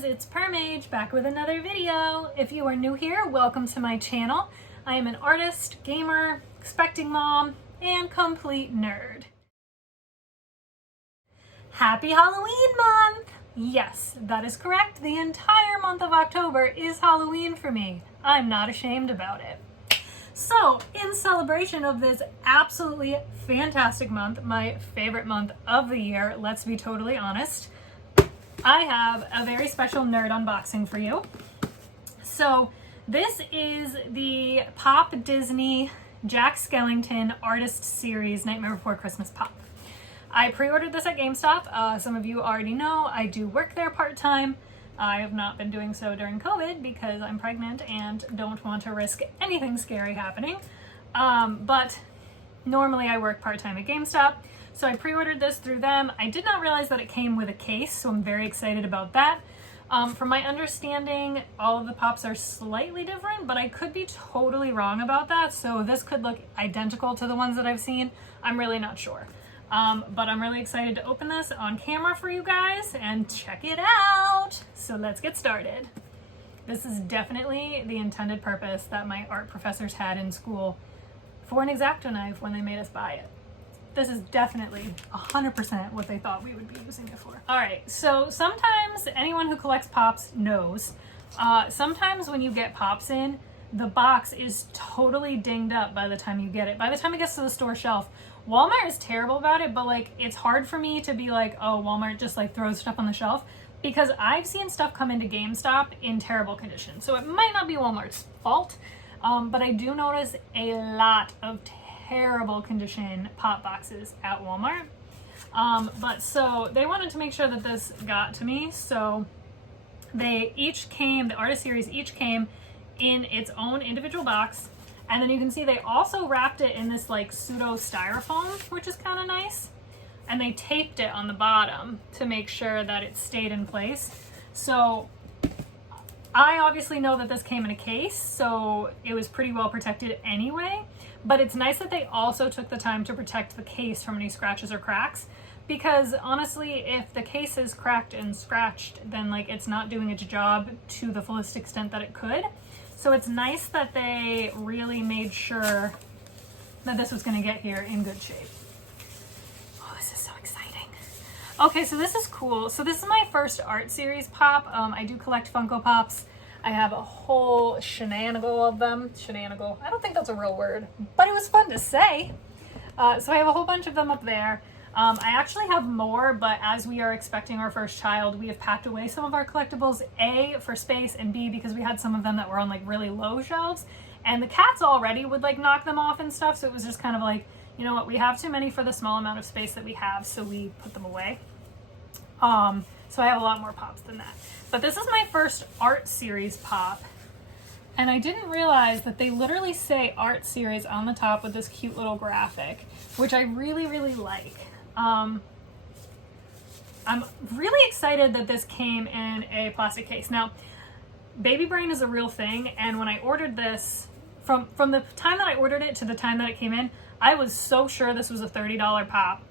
guys, it's Purrmage back with another video. If you are new here, welcome to my channel. I am an artist, gamer, expecting mom, and complete nerd. Happy Halloween month! Yes, that is correct. The entire month of October is Halloween for me. I'm not ashamed about it. So, in celebration of this absolutely fantastic month, my favorite month of the year, let's be totally honest, I have a very special nerd unboxing for you. So, this is the Pop Disney Jack Skellington Artist Series Nightmare Before Christmas Pop. I pre-ordered this at Gamestop. Some of you already know I do work there part-time. I have not been doing so during COVID because I'm pregnant and don't want to risk anything scary happening. But normally I work part-time at GameStop, so I pre-ordered this through them. I did not realize that it came with a case, so I'm very excited about that. From my understanding, all of the pops are slightly different, but I could be totally wrong about that, so this could look identical to the ones that I've seen. I'm really not sure. But I'm really excited to open this on camera for you guys and check it out. So let's get started. This is definitely the intended purpose that my art professors had in school for an X-Acto knife when they made us buy it. This is definitely 100% what they thought we would be using it for. All right, so sometimes anyone who collects pops knows, sometimes when you get pops in, the box is totally dinged up by the time you get it. By the time it gets to the store shelf, Walmart is terrible about it, but like it's hard for me to be like, oh, Walmart just like throws stuff on the shelf, because I've seen stuff come into GameStop in terrible condition. So it might not be Walmart's fault, but I do notice a lot of terrible condition pop boxes at Walmart. But so they wanted to make sure that this got to me, so they each came, the Artist Series each came in its own individual box. And then you can see they also wrapped it in this like pseudo styrofoam, which is kind of nice. And they taped it on the bottom to make sure that it stayed in place. So I obviously know that this came in a case, so it was pretty well protected anyway. But it's nice that they also took the time to protect the case from any scratches or cracks. Because honestly, if the case is cracked and scratched, then like it's not doing its job to the fullest extent that it could. So it's nice that they really made sure that this was going to get here in good shape. Oh, this is so exciting. Okay, so this is cool. So this is my first art series pop. I do collect Funko Pops. I have a whole shenanigle of them. Shenanigle. I don't think that's a real word, but it was fun to say. So I have a whole bunch of them up there. I actually have more, but as we are expecting our first child, we have packed away some of our collectibles, A, for space, and B, because we had some of them that were on like really low shelves, and the cats already would like knock them off and stuff, so it was just kind of like, you know what, we have too many for the small amount of space that we have, so we put them away. So I have a lot more pops than that. But this is my first art series pop, and I didn't realize that they literally say art series on the top with this cute little graphic, which I really, really like. I'm really excited that this came in a plastic case. Now, baby brain is a real thing, and when I ordered this, from the time that I ordered it to the time that it came in, I was so sure this was a $30 pop.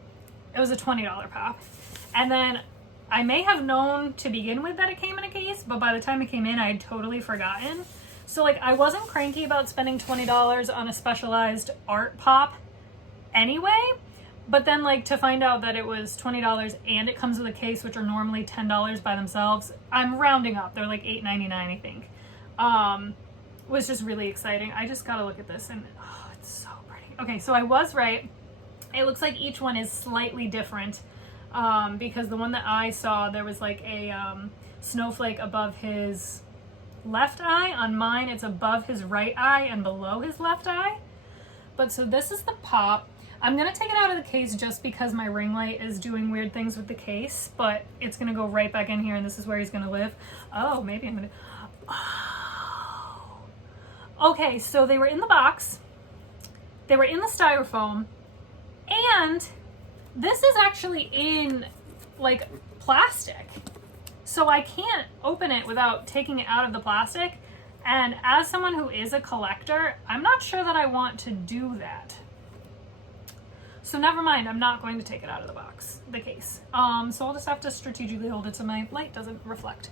It was a $20 pop. And then I may have known to begin with that it came in a case, but by the time it came in, I had totally forgotten. So like, I wasn't cranky about spending $20 on a specialized art pop anyway. But then like to find out that it was $20 and it comes with a case, which are normally $10 by themselves, I'm rounding up, they're like $8.99 I think, was just really exciting. I just gotta look at this and oh, it's so pretty. Okay, so I was right. It looks like each one is slightly different, because the one that I saw, there was like a snowflake above his left eye. On mine, it's above his right eye and below his left eye. But so this is the pop. I'm going to take it out of the case just because my ring light is doing weird things with the case, but it's going to go right back in here, and this is where he's going to live. Oh, maybe I'm going to... Oh. Okay, so they were in the box. They were in the styrofoam, and this is actually in, like, plastic. So I can't open it without taking it out of the plastic, and as someone who is a collector, I'm not sure that I want to do that. So never mind, I'm not going to take it out of the box, the case. So I'll just have to strategically hold it so my light doesn't reflect.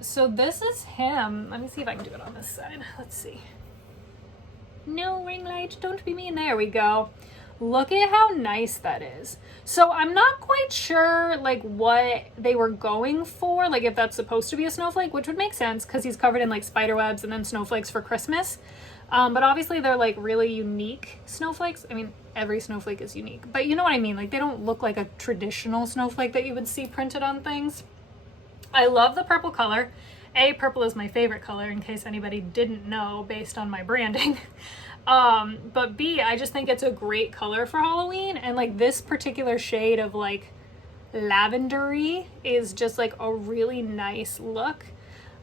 So this is him. Let me see if I can do it on this side. Let's see. No ring light, don't be mean. There we go. Look at how nice that is. So I'm not quite sure like what they were going for, like if that's supposed to be a snowflake, which would make sense because he's covered in like spider webs and then snowflakes for Christmas. But obviously they're like really unique snowflakes. I mean, every snowflake is unique, but you know what I mean? Like they don't look like a traditional snowflake that you would see printed on things. I love the purple color. Purple is my favorite color in case anybody didn't know based on my branding. But B, I just think it's a great color for Halloween, and like this particular shade of like lavendery is just like a really nice look.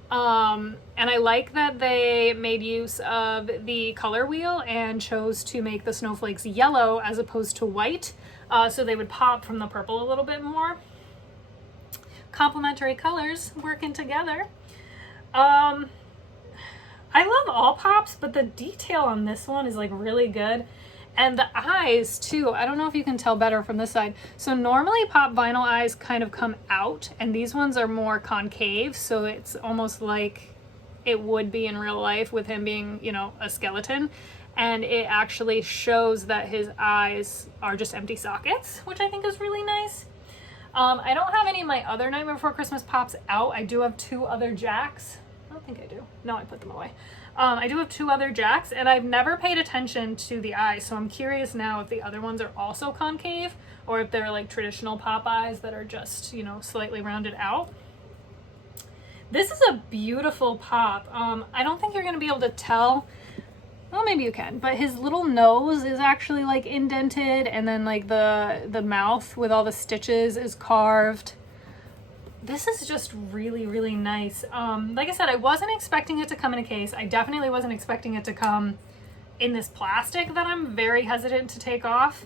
And I like that they made use of the color wheel and chose to make the snowflakes yellow as opposed to white, so they would pop from the purple a little bit more. Complementary colors working together. I love all pops, but the detail on this one is like really good. And the eyes too. I don't know if you can tell better from this side. So normally pop vinyl eyes kind of come out, and these ones are more concave. So it's almost like it would be in real life with him being, you know, a skeleton. And it actually shows that his eyes are just empty sockets, which I think is really nice. I don't have any of my other Nightmare Before Christmas pops out. I do have 2 other Jacks. I don't think I do. No, I put them away. I do have 2 other Jacks, and I've never paid attention to the eyes, so I'm curious now if the other ones are also concave or if they're like traditional pop eyes that are just, you know, slightly rounded out. This is a beautiful pop. I don't think you're going to be able to tell. Well, maybe you can, but his little nose is actually like indented, and then like the mouth with all the stitches is carved. This is just really, really nice. Like I said, I wasn't expecting it to come in a case. I definitely wasn't expecting it to come in this plastic that I'm very hesitant to take off.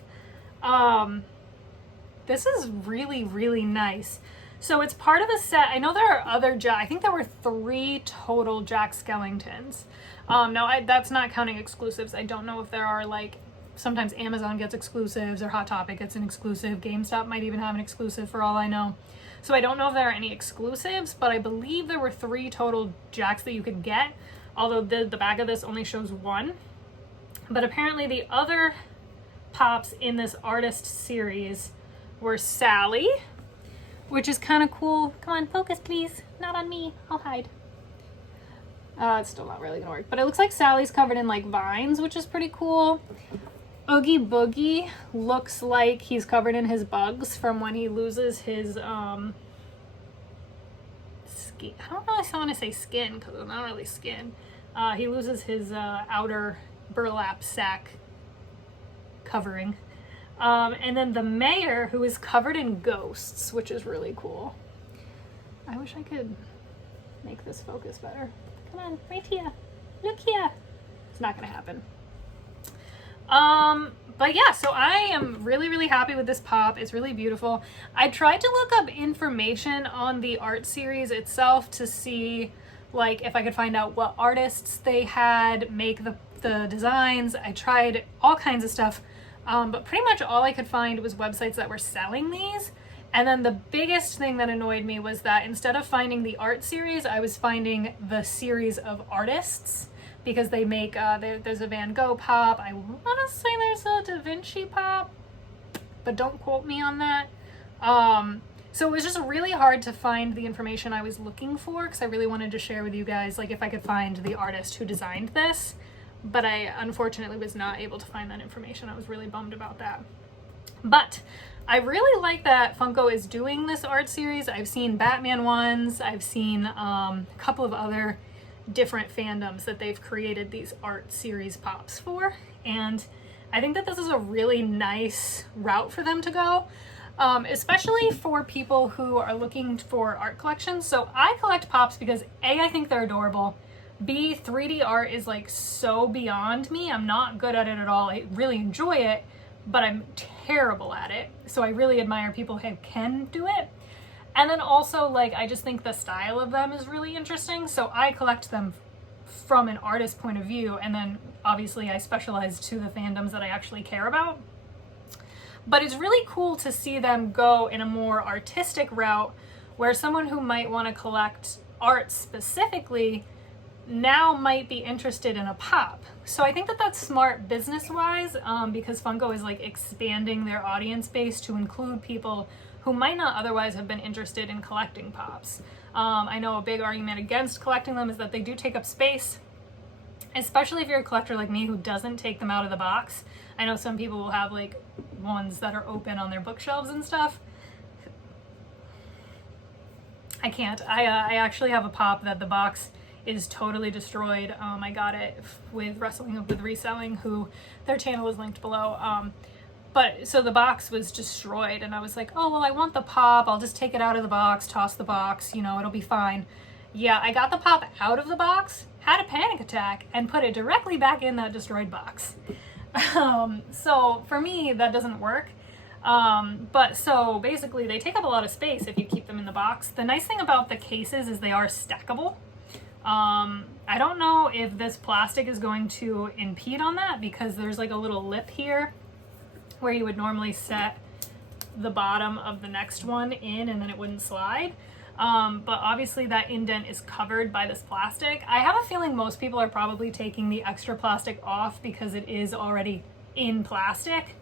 This is really, really nice. So it's part of a set. I know there are other I think there were 3 total Jack Skellingtons. No, that's not counting exclusives. I don't know if there are like, sometimes Amazon gets exclusives or Hot Topic gets an exclusive. GameStop might even have an exclusive for all I know. So I don't know if there are any exclusives, but I believe there were 3 total Jacks that you could get, although the back of this only shows 1. But apparently the other pops in this artist series were Sally, which is kind of cool. Come on, focus please. Not on me. I'll hide. It's still not really gonna work, but it looks like Sally's covered in like vines, which is pretty cool. Oogie Boogie looks like he's covered in his bugs from when he loses his skin. I don't know if I want to say skin because it's not really skin. He loses his outer burlap sack covering. And then the mayor, who is covered in ghosts, which is really cool. I wish I could make this focus better. Come on, right here. Look here. It's not gonna happen. But yeah, so I am really, really happy with this pop. It's really beautiful. I tried to look up information on the art series itself to see like if I could find out what artists they had make the designs. I tried all kinds of stuff, but pretty much all I could find was websites that were selling these. And then the biggest thing that annoyed me was that instead of finding the art series, I was finding the series of artists, because they make, there's a Van Gogh pop. I want to say there's a Da Vinci pop, but don't quote me on that. So it was just really hard to find the information I was looking for, because I really wanted to share with you guys, like if I could find the artist who designed this, but I unfortunately was not able to find that information. I was really bummed about that. But I really like that Funko is doing this art series. I've seen Batman ones. I've seen a couple of other different fandoms that they've created these art series pops for. And I think that this is a really nice route for them to go, especially for people who are looking for art collections. So I collect pops because A, I think they're adorable. B, 3D art is like so beyond me. I'm not good at it at all. I really enjoy it, but I'm terrible at it. So I really admire people who can do it. And then also, like, I just think the style of them is really interesting. So I collect them from an artist point of view. And then obviously I specialize to the fandoms that I actually care about. But it's really cool to see them go in a more artistic route, where someone who might want to collect art specifically now might be interested in a pop. So I think that that's smart business-wise, because Funko is like expanding their audience base to include people who might not otherwise have been interested in collecting pops. I know a big argument against collecting them is that they do take up space, especially if you're a collector like me who doesn't take them out of the box. I know some people will have like ones that are open on their bookshelves and stuff. I can't. I actually have a pop that the box is totally destroyed. I got it with Wrestling with Reselling, who their channel is linked below. But so the box was destroyed and I was like, oh, well, I want the pop. I'll just take it out of the box, toss the box, you know, it'll be fine. Yeah, I got the pop out of the box, had a panic attack, and put it directly back in that destroyed box. So for me, that doesn't work. But so basically they take up a lot of space if you keep them in the box. The nice thing about the cases is they are stackable. I don't know if this plastic is going to impede on that because there's like a little lip here where you would normally set the bottom of the next one in and then it wouldn't slide. But obviously that indent is covered by this plastic. I have a feeling most people are probably taking the extra plastic off because it is already in plastic.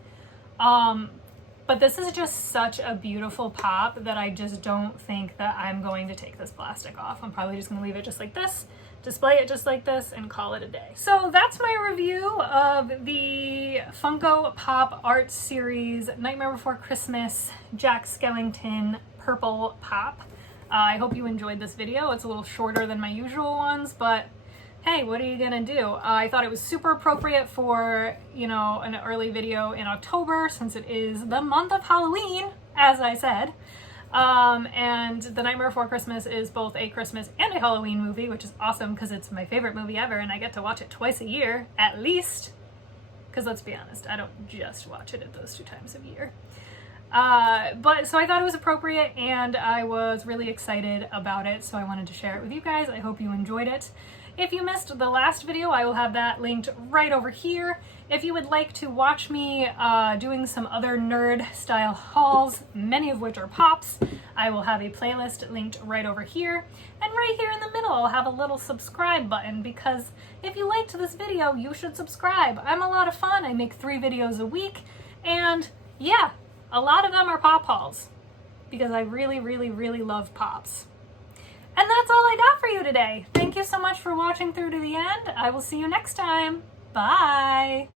But this is just such a beautiful pop that I just don't think that I'm going to take this plastic off. I'm probably just gonna leave it just like this, display it just like this, and call it a day. So that's my review of the Funko Pop Art Series Nightmare Before Christmas Jack Skellington Purple Pop. I hope you enjoyed this video. It's a little shorter than my usual ones, but hey, what are you gonna do? I thought it was super appropriate for, you know, an early video in October since it is the month of Halloween, as I said. And The Nightmare Before Christmas is both a Christmas and a Halloween movie, which is awesome because it's my favorite movie ever and I get to watch it twice a year, at least. Because let's be honest, I don't just watch it at those 2 times a year. But so I thought it was appropriate and I was really excited about it, so I wanted to share it with you guys. I hope you enjoyed it. If you missed the last video, I will have that linked right over here. If you would like to watch me doing some other nerd style hauls, many of which are pops, I will have a playlist linked right over here. And right here in the middle, I'll have a little subscribe button because if you liked this video, you should subscribe. I'm a lot of fun. I make 3 videos a week and yeah, a lot of them are pop hauls because I really, really, really love pops. And that's all I got for you today. Thank you so much for watching through to the end. I will see you next time. Bye.